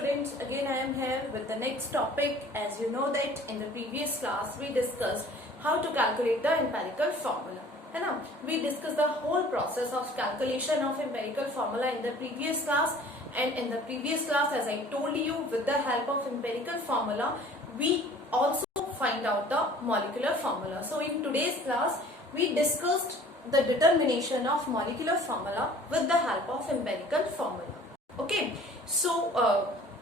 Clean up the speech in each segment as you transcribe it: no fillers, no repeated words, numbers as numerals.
students, again I am here with the next topic. As you know that in the previous class we discussed how to calculate the empirical formula, है ना? We discussed the whole process of calculation of empirical formula in the previous class, and in the previous class, as I told you, with the help of empirical formula we also find out the molecular formula. So in today's class we discussed the determination of molecular formula with the help of empirical formula. Okay, so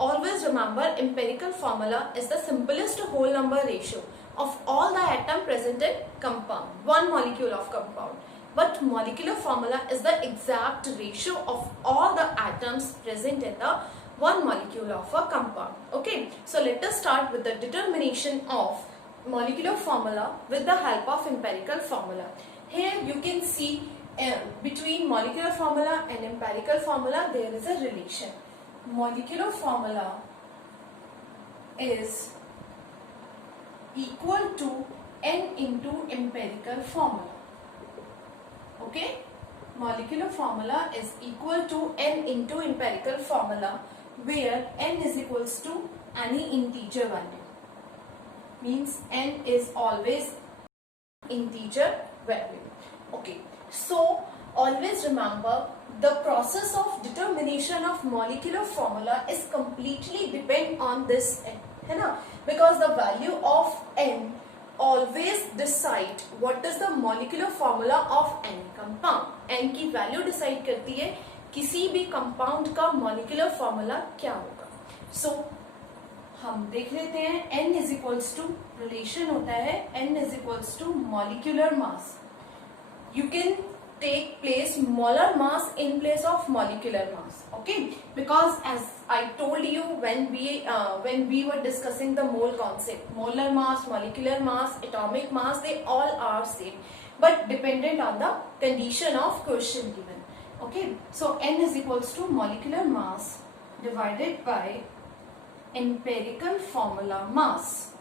always remember, empirical formula is the simplest whole number ratio of all the atom present in compound, one molecule of compound. But molecular formula is the exact ratio of all the atoms present in the one molecule of a compound. Okay, so let us start with the determination of molecular formula with the help of empirical formula. Here you can see between molecular formula and empirical formula there is a relation. Molecular formula is equal to n into empirical formula. Okay, molecular formula is equal to n into empirical formula, where n is equals to any integer value. Means n is always integer value. Okay, so always remember, the process of determination of molecular formula is completely depend on this n, है ना? Because the value of n always decide what is the molecular formula of any compound. n की value decide करती है किसी भी compound का molecular formula क्या होगा. So हम देख लेते हैं, n is equals to relation होता है n is equals to molecular mass. You can take place molar mass in place of molecular mass. Okay, because as I told you when we were discussing the mole concept, molar mass, molecular mass, atomic mass, they all are same, but dependent on the condition of question given. Okay, so n is equals to molecular mass divided by empirical formula mass.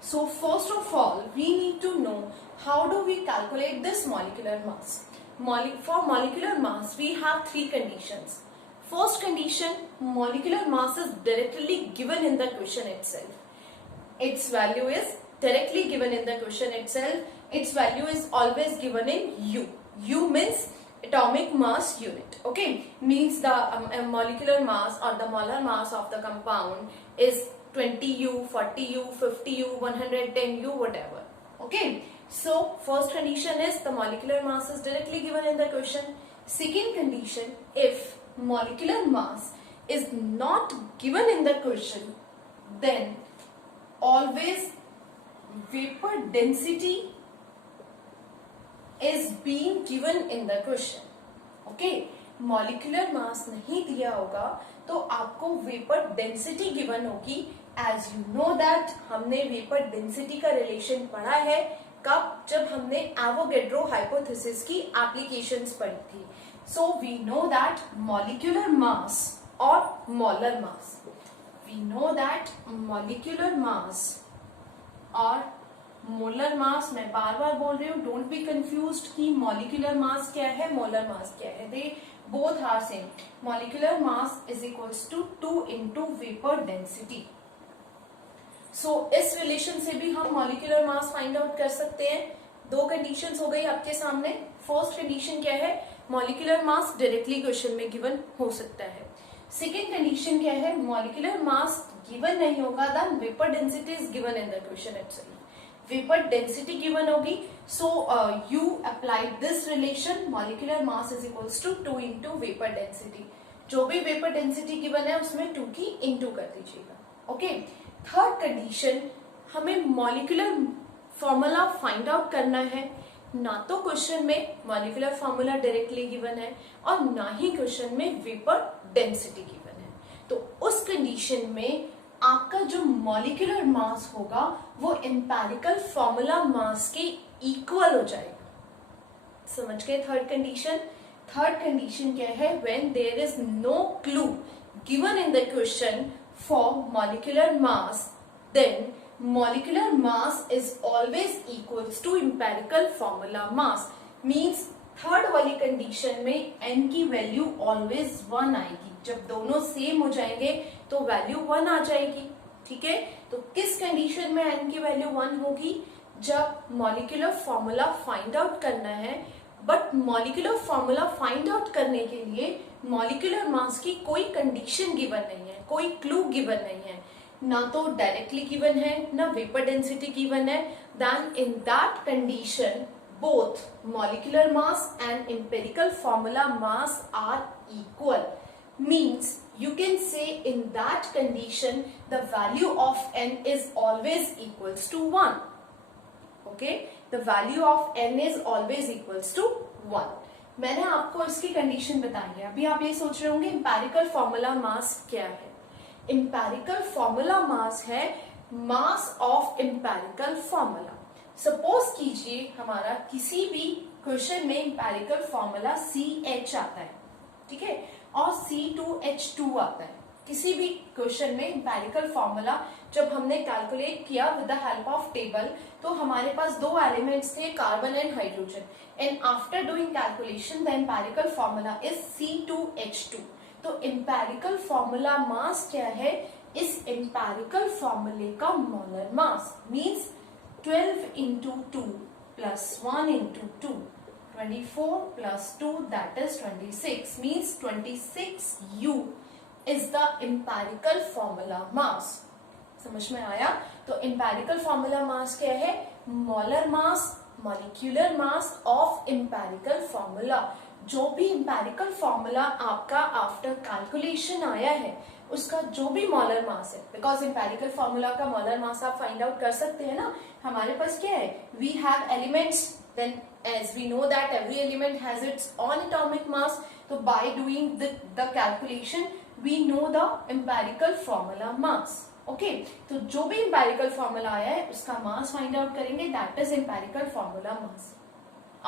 So first of all, we need to know how do we calculate this molecular mass. For molecular mass, we have three conditions. First condition, molecular mass is directly given in the question itself. Its value is directly given in the question itself. Its value is always given in U. U means atomic mass unit. Okay, means the molecular mass or the molar mass of the compound is 20U, 40U, 50U, 110U, whatever. Okay, so first condition is the molecular mass is directly given in the question. Second condition, if molecular mass is not given in the question, then always vapor density is being given in the question. Okay, molecular mass नहीं दिया होगा तो आपको vapor density given होगी. As you know that हमने vapor density का relation पढ़ा है कब, जब हमने एवोगैड्रो हाइपोथेसिस की एप्लीकेशंस पढ़ी थी. So we know that molecular mass or molar mass. We know that molecular mass और मोलर मास, मैं बार बार बोल रही हूँ, डोंट बी कंफ्यूज्ड कि मॉलिक्यूलर मास क्या है, मोलर मास क्या है. They both are same. Molecular mass is equals to 2 into vapour density. So इस रिलेशन से भी हम मॉलिक्यूलर मास फाइंड आउट कर सकते हैं. दो कंडीशंस हो गई आपके सामने. फर्स्ट कंडीशन क्या है, मॉलिक्यूलर मास डायरेक्टली क्वेश्चन में गिवन हो सकता है. सेकेंड कंडीशन क्या है, मॉलिक्यूलर मास गिवन नहीं होगा, then vapour density is given in the question itself. Vapor density given होगी, so you applied this relation, molecular mass is equals to 2 into vapor density. जो भी vapor density given है उसमें 2 की into कर दीजिएगा. Okay, थर्ड कंडीशन, हमें molecular formula find out करना है. ना तो क्वेश्चन में molecular formula directly given है और ना ही क्वेश्चन में vapor density given है. तो उस कंडीशन में आपका जो मॉलिक्यूलर मास होगा वो एम्पेरिकल फॉर्मूला मास के इक्वल हो जाएगा. समझ गए थर्ड कंडीशन. थर्ड कंडीशन क्या है, when there is no clue given in the question for molecular mass, then molecular mass is always equals to empirical formula mass. Means third वाली condition में n की value always 1 आएगी. जब दोनों same हो जाएंगे तो वैल्यू 1 आ जाएगी, ठीक है। तो किस कंडीशन में n की वैल्यू 1 होगी? जब मॉलिक्यूलर फॉर्मूला फाइंड आउट करना है, but molecular formula find out करने के लिए मॉलिक्यूलर मास की कोई कंडीशन गिवन नहीं है, कोई क्लू गिवन नहीं है, ना तो डायरेक्टली गिवन है ना वेपर डेंसिटी गिवन है। Then in that condition both molecular mass and empirical formula mass are equal, means you can say in that condition the value of n is always equals to 1. Okay, the value of n is always equals to 1. मैंने आपको इसकी condition बताई है। अभी आप ये सोच रहे होंगे इंपेरिकल फॉर्मूला मास क्या है? इंपेरिकल फॉर्मूला मास है mass of empirical formula. Suppose कीजिए हमारा किसी भी क्वेश्चन में इंपेरिकल फॉर्मूला CH आता है, ठीक है, और C2H2 आता है। किसी भी क्वेश्चन में इंपेरिकल फॉर्मूला जब हमने कैलकुलेट किया with the help of table, तो हमारे पास दो एलिमेंट्स थे, carbon and hydrogen, and after doing calculation the empirical formula is C2H2। तो इंपेरिकल फॉर्मूला मास क्या है? इस इंपेरिकल फॉर्मूले का molar mass means 12 into 2 plus 1 into 2, 24 plus 2 that is 26, means 26U is the empirical formula mass. समझ में आया? तो empirical formula mass क्या है? Molar mass, molecular mass of empirical formula। जो भी empirical formula आपका आफ्टर कैलकुलेशन आया है उसका जो भी मोलर मास है, बिकॉज इंपेरिकल फॉर्मूला का मोलर मास आप फाइंड आउट कर सकते हैं ना। हमारे पास क्या है? We have elements, then as we know that every element has its own atomic mass, तो by doing the calculation we know the empirical formula mass. Okay, तो जो भी इंपेरिकल फॉर्मूला आया है उसका मास फाइंड आउट करेंगे, that is empirical formula mass.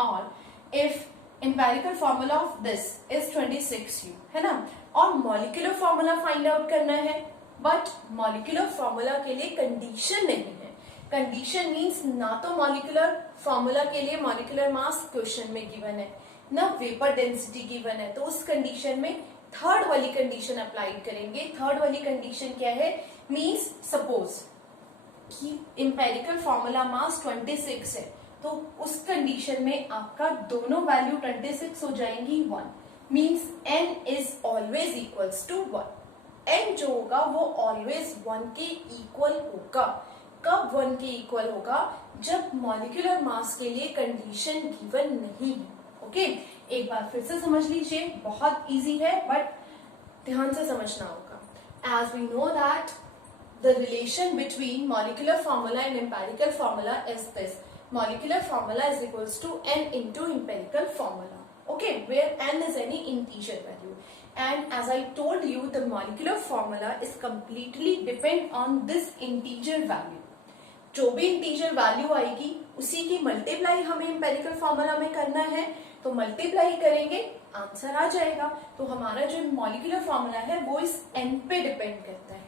और if empirical formula of this is 26U, है ना, और मॉलिक्यूलर फॉर्मूला फाइंड आउट करना है, बट मॉलिक्यूलर फॉर्मूला के लिए कंडीशन नहीं है। कंडीशन मींस ना तो मॉलिक्यूलर फॉर्मूला के लिए मॉलिक्यूलर मास क्वेश्चन में गिवन है, ना वेपर डेंसिटी गिवन है, तो उस कंडीशन में थर्ड वाली कंडीशन अप्लाई करेंगे। थर्ड वाली कंडीशन क्या है? मींस सपोज कि इंपेरिकल फॉर्मूला मास 26 है, तो उस कंडीशन में आपका दोनों वैल्यू 26 हो जाएंगी 1, means n is always equals to 1। n जो होगा वो ऑलवेज 1 के इक्वल होगा। कब 1 के इक्वल होगा? जब मॉलिक्यूलर मास के लिए कंडीशन गिवन नहीं है। ओके, एक बार फिर से समझ लीजिए, बहुत इजी है बट ध्यान से समझना होगा। As we know that the relation between molecular formula and empirical formula is this: molecular formula is equals to n into empirical formula, okay, where n is any integer value, and as I told you the molecular formula is completely depend on this integer value। जो भी integer value आएगी उसी की multiply हमें empirical formula में करना है, तो मल्टीप्लाई करेंगे आंसर आ जाएगा। तो हमारा जो molecular formula है वो इस n पे डिपेंड करता है,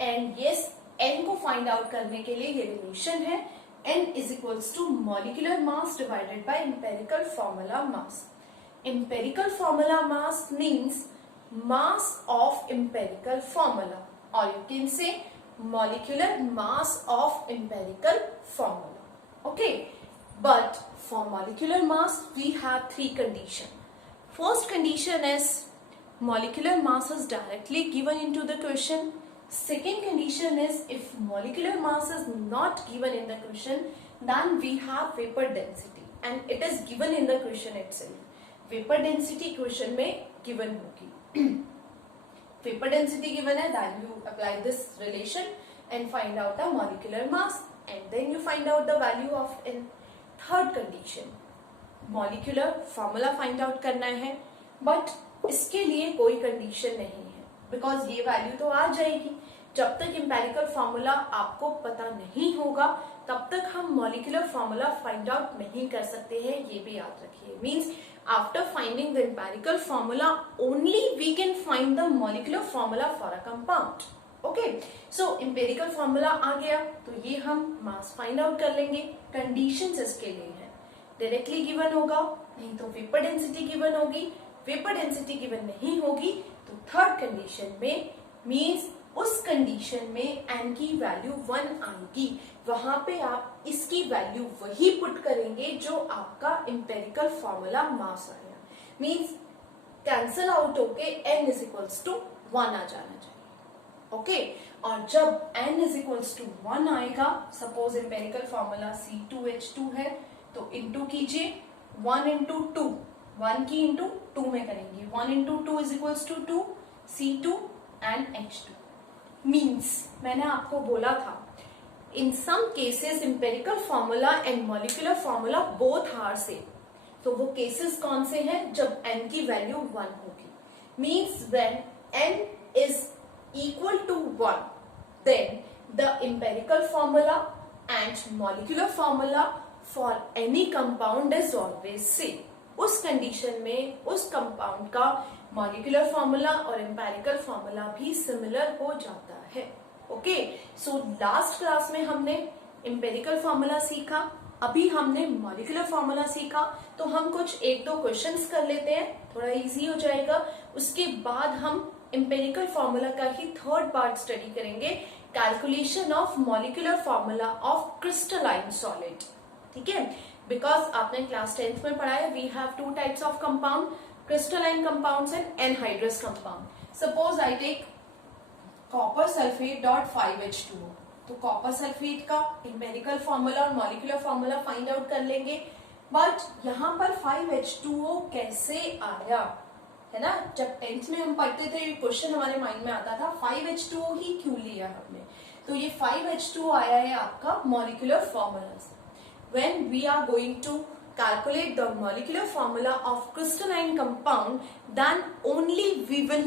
एंड yes, n को फाइंड आउट करने के लिए ये रिलेशन है n is equals to molecular mass divided by empirical formula mass. Empirical formula mass means mass of empirical formula, or you can say molecular mass of empirical formula. Okay, but for molecular mass we have three conditions. First condition is molecular mass is directly given into the question. Second condition is if molecular mass is not given in the question, then we have vapor density and it is given in the question itself. Vapor density question में given होगी। Vapor density given है, then you apply this relation and find out the molecular mass and then you find out the value of n. Third condition, molecular formula find out करना है, but इसके लिए कोई condition नहीं है, because ये value तो आ जाएगी। जब तक इंपेरिकल फॉर्मूला आपको पता नहीं होगा तब तक हम मॉलिक्यूलर फॉर्मूला फाइंड आउट नहीं कर सकते हैं, ये भी याद रखिए। Means after finding the empirical formula only we can find the molecular formula for a compound. Okay, so empirical formula आ गया तो ये हम मास फाइंड आउट कर लेंगे। कंडीशंस इसके लिए है, डायरेक्टली गिवन होगा, नहीं तो वेपर डेंसिटी गिवन होगी। वेपर डेंसिटी गिवन नहीं होगी तो थर्ड कंडीशन में मीन्स उस कंडीशन में n की वैल्यू 1 आएगी, वहां पे आप इसकी वैल्यू वही पुट करेंगे जो आपका एम्पेरिकल फॉर्मूला मास आया, मीन्स कैंसल आउट होके n इज इक्वल्स टू 1 आ जाना चाहिए। ओके, और जब n इज इक्वल्स टू 1 आएगा, सपोज एम्पेरिकल फॉर्मूला C2H2 है, तो इंटू कीजिए 1 इंटू 2, 1 की इंटू 2 में करेंगे, 1 into 2 is equals to 2 C2 and H2। Means मैंने आपको बोला था in some cases empirical formula and molecular formula both are same. तो वो केसेस कौन से हैं? जब n की वैल्यू 1 होगी, means when n is equal to 1 then the empirical formula and molecular formula for any compound is always same. उस condition में उस कंपाउंड का मॉलिक्यूलर फॉर्मूला और एम्पेरिकल फॉर्मूला भी सिमिलर हो जाता है। ओके, सो लास्ट क्लास में हमने एम्पेरिकल फॉर्मूला सीखा, अभी हमने मॉलिक्यूलर फॉर्मूला सीखा, तो हम कुछ एक दो क्वेश्चंस कर लेते हैं, थोड़ा इजी हो जाएगा। उसके बाद हम एम्पेरिकल फॉर्मूला का ही थर्ड पार्ट स्टडी करेंगे, calculation of molecular formula of crystalline solid. ठीक है, बिकॉज आपने क्लास 10th में पढ़ा है we have two types of compound, crystalline compounds and anhydrous compound. Suppose I take copper sulfate dot 5H2O, तो copper sulphate का empirical formula और molecular formula find out कर लेंगे, बट यहाँ पर 5H2O कैसे आया है ना, जब 10th में हम पढ़ते थे क्वेश्चन हमारे माइंड में आता था 5H2O ही क्यों लिया हमने, तो ये 5H2O आया है आपका मॉलिक्यूलर फॉर्मूला से। When we are going to calculate the molecular formula of crystalline compound, then only we will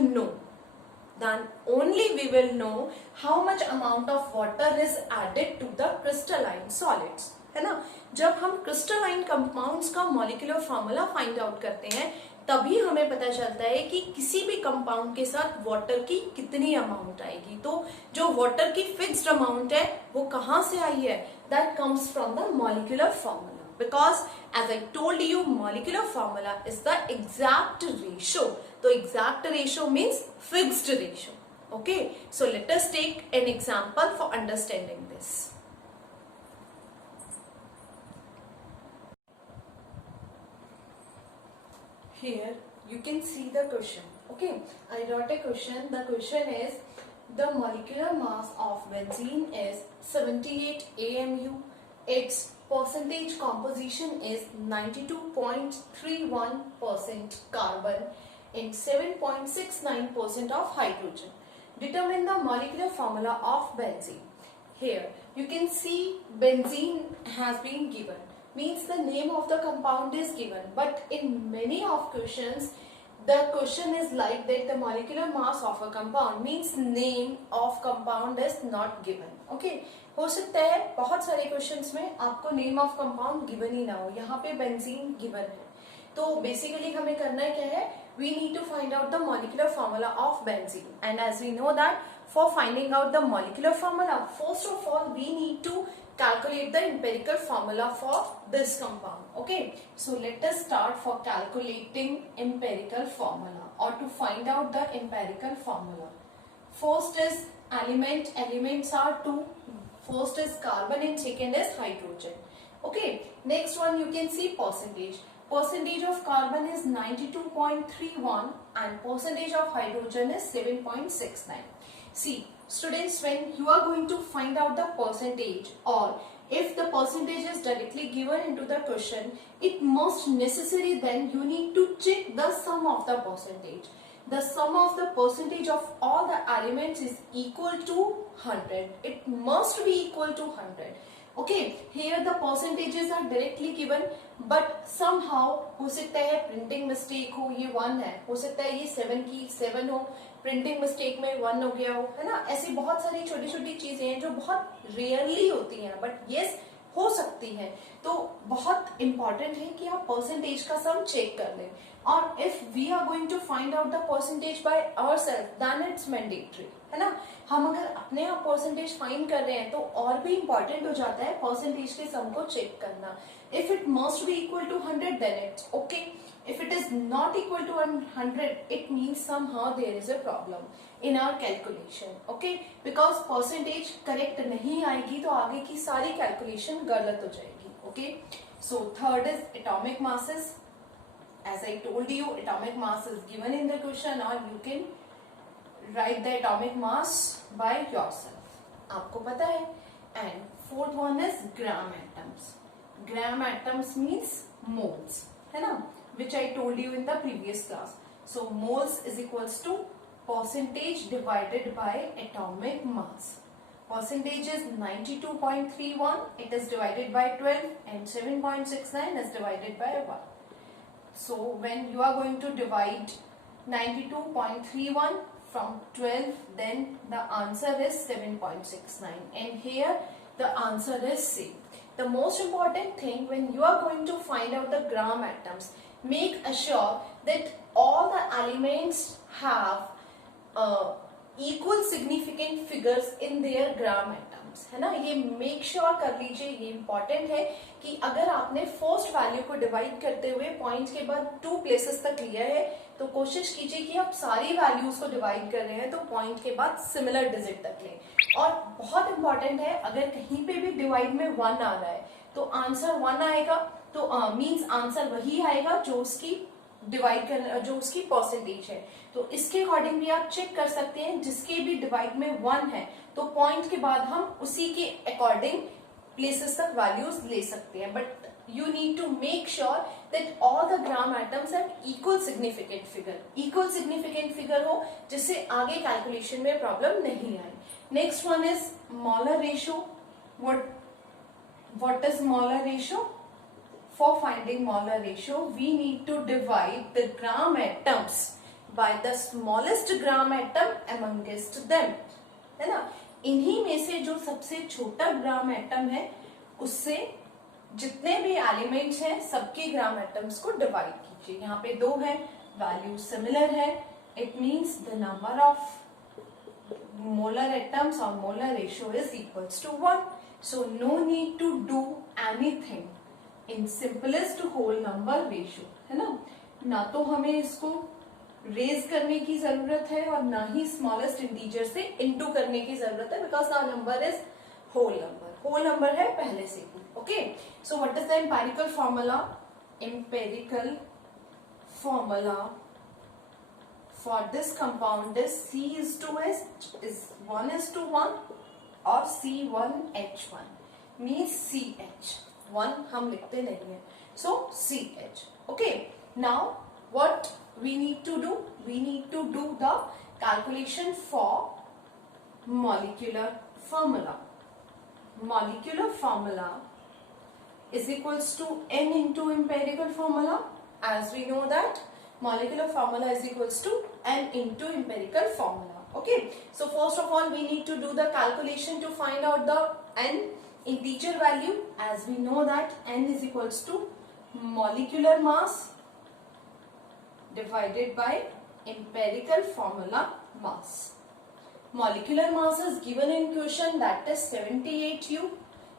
know how much amount of water is added to the crystalline solids, है ना। जब हम crystalline compounds का molecular formula find out करते हैं, तभी हमें पता चलता है कि किसी भी कंपाउंड के साथ वाटर की कितनी अमाउंट आएगी। तो जो वाटर की फिक्स्ड अमाउंट है वो कहाँ से आई है? That comes from the molecular formula, because as I told you molecular formula is the exact ratio. So exact ratio means fixed ratio. Okay, so let us take an example for understanding this. Here you can see the question. Okay, I wrote a question. The question is the molecular mass of benzene is 78 AMU. Its percentage composition is 92.31% carbon and 7.69% of hydrogen. Determine the molecular formula of benzene. Here you can see benzene has been given, means the name of the compound is given, but in many of questions the question is like that the molecular mass of a compound means name of compound is not given. Okay, हो सकता है बहुत सारे questions में आपको name of compound given ही ना हो, यहाँ पे बेंजीन गिवन है, तो बेसिकली हमें करना क्या है, we need to find out the molecular formula of benzene, and as we know that for finding out the molecular formula first of all we need to calculate the empirical formula for this compound. Okay, so let us start for calculating empirical formula or to find out the empirical formula. First is elements are two. First is carbon and second is hydrogen. Okay, next one you can see percentage of carbon is 92.31 and percentage of hydrogen is 7.69. See students, when you are going to find out the percentage, or if the percentage is directly given into the question, it must necessary then you need to check the sum of the percentage. The sum of the percentage of all the elements is equal to 100. It must be equal to 100. Okay, here the percentages are directly given, but somehow हो सकता है printing mistake हो, ये 1 है, हो सकता है ये 7 की 7 हो, प्रिंटिंग मिस्टेक में 1 हो गया हो, है ना। ऐसी बहुत सारी छोटी छोटी चीजें हैं जो बहुत रेयरली होती हैं, बट यस हो सकती है, तो बहुत इंपॉर्टेंट है कि आप परसेंटेज का सम चेक कर लें। और if we are going to find out the percentage by ourselves then it's mandatory, है ना। हम अगर अपने आप परसेंटेज फाइंड कर रहे हैं तो और भी इंपॉर्टेंट हो जाता है परसेंटेज के सम को चेक करना। If it must be equal to 100 then it's okay. If it is not equal to 100, it means somehow there is a problem in our calculation. Okay, because percentage correct नहीं आएगी तो आगे की सारी calculation गलत हो जाएगी. Okay, so third is atomic masses. As I told you, atomic mass is given in the question, or you can write the atomic mass by yourself. आपको पता है. And fourth one is gram atoms. Gram atoms means moles, है ना, which I told you in the previous class. So moles is equals to percentage divided by atomic mass. Percentage is 92.31. It is divided by 12, and 7.69 is divided by 1. So when you are going to divide 92.31 from 12, then the answer is 7.69, and here the answer is C. The most important thing when you are going to find out the gram atoms, make sure that all the elements have equal significant figures in their gram atoms, है ना. ये make sure कर लीजिए, ये important है कि अगर आपने फर्स्ट वैल्यू को डिवाइड करते हुए पॉइंट के बाद 2 प्लेसेस तक लिया है तो कोशिश कीजिए कि आप सारी वैल्यूज को डिवाइड कर रहे हैं तो पॉइंट के बाद सिमिलर डिजिट तक लें. और बहुत इंपॉर्टेंट है, अगर कहीं पे भी डिवाइड में 1 आ रहा है तो आंसर 1 आएगा, तो मींस आंसर वही आएगा जो उसकी डिवाइड कर, जो उसकी परसेंटेज है. तो इसके अकॉर्डिंग भी आप चेक कर सकते हैं, जिसके भी डिवाइड में 1 है तो पॉइंट के बाद हम उसी के अकॉर्डिंग प्लेसेस तक वैल्यूज ले सकते हैं. But you need to make sure that all the gram atoms have equal significant figure. Equal significant figure हो जिससे आगे calculation में problem नहीं आए. Next one is molar ratio. What is molar ratio? For finding molar ratio, we need to divide the gram atoms by the smallest gram atom amongst them. है ना. इन्हीं में से जो सबसे छोटा ग्राम एटम है उससे जितने भी एलिमेंट्स हैं सबके ग्राम एटम्स को डिवाइड कीजिए. यहाँ पे 2 है, वैल्यू सिमिलर है, it means the number of molar atoms और molar ratio is equals to 1. So no need to do anything in simplest whole number ratio, है ना. ना तो हमें इसको रेज करने की जरूरत है और ना ही स्मॉलेस्ट इंटीजर से इनटू करने की जरूरत है, because our number is whole number. Whole number है पहले से ही. Okay, so what is the empirical formula? Empirical formula for this compound is C/S is 1:1 और C1H1 means CH. 1 हम लिखते नहीं है, so CH. Okay, now what we need to do? We need to do the calculation for molecular formula. Molecular formula is equals to N into empirical formula. As we know that molecular formula is equals to N into empirical formula. Okay, so first of all we need to do the calculation to find out the N integer value. As we know that N is equals to molecular mass divided by empirical formula mass. Molecular mass is given in question, that is 78U.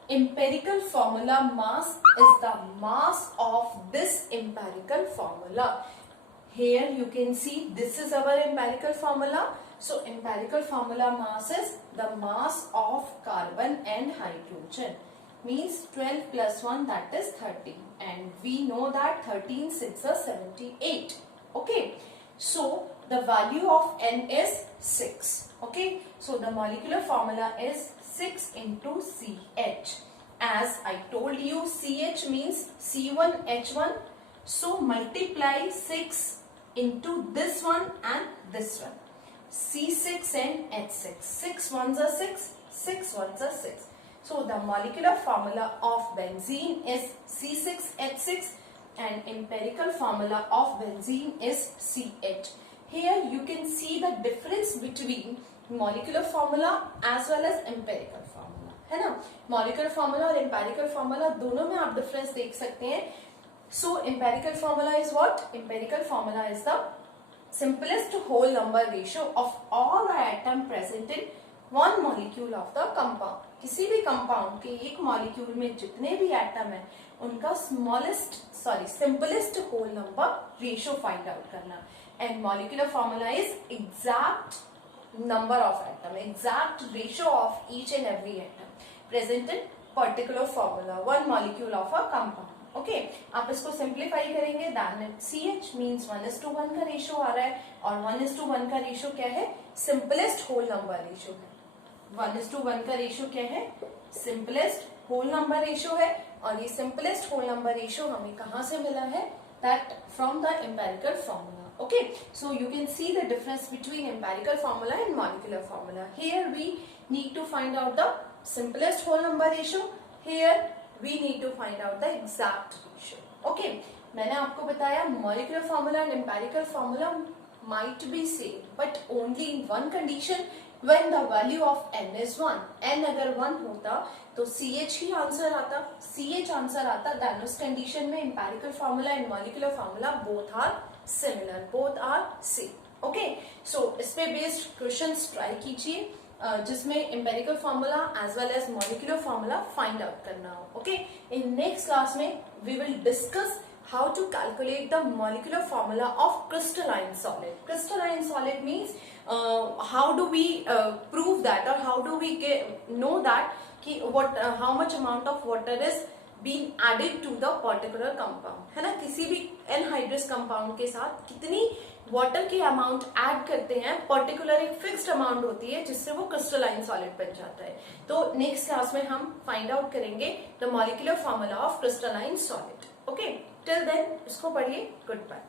Empirical formula mass is the mass of this empirical formula. Here you can see this is our empirical formula. So empirical formula mass is the mass of carbon and hydrogen. Means 12 plus 1, that is 13. And we know that 13 6 are 78. Okay. So the value of N is 6. Okay, so the molecular formula is 6 into CH. As I told you, CH means C1H1. So multiply 6 into this one and this one. C6 and H6. 6 ones are 6, 6 ones are 6. So the molecular formula of benzene is C6H6 and empirical formula of benzene is CH. Here you can see the difference between molecular formula as well as empirical formula, है ना. molecular formula और empirical formula दोनों में आप difference देख सकते हैं. So empirical formula is what? Empirical formula is the simplest whole number ratio of all the atom present in one molecule of the compound. किसी भी कंपाउंड के एक मॉलिक्यूल में जितने भी एटम है उनका simplest whole number ratio find out करना. And molecular formula is exact number of atom, exact ratio of each and every atom present in particular formula, one molecule of a compound. Okay, आप इसको simplify करेंगे then CH means 1:1 का ratio आ रहा है और 1:1 का ratio क्या है? सिंपलेस्ट होल नंबर रेशियो है. 1:1 का रेशियो क्या है? सिंपलेस्ट होल नंबर रेशियो है और ये सिंपलेस्ट होल नंबर रेशियो हमें कहाँ से मिला है? That from the empirical formula. Okay, so you can see the difference between empirical formula and molecular formula. Here we need to find out the simplest whole number ratio. Here we need to find out the exact ratio. Okay, मैंने आपको बताया molecular formula and empirical formula might be same, but only in one condition when the value of n is 1. n अगर 1 होता तो CH ही answer आता, CH answer आता, then उस condition में empirical formula and molecular formula both are similar, both are same. Okay, so इस पे based questions try कीजिए जिसमें empirical formula as well as molecular formula find out करना हो. Okay, in next class में we will discuss how to calculate the molecular formula of crystalline solid. Crystalline solid means how do we prove that or how do we know that कि what how much amount of water is being added to the particular compound, है ना. किसी भी anhydrous compound के साथ कितनी water की amount add करते हैं, पर्टिकुलर एक फिक्स्ड अमाउंट होती है जिससे वो क्रिस्टलाइन सॉलिड बन जाता है. तो नेक्स्ट क्लास में हम फाइंड आउट करेंगे the molecular formula of crystalline solid. Okay, till then इसको पढ़िए. Good bye.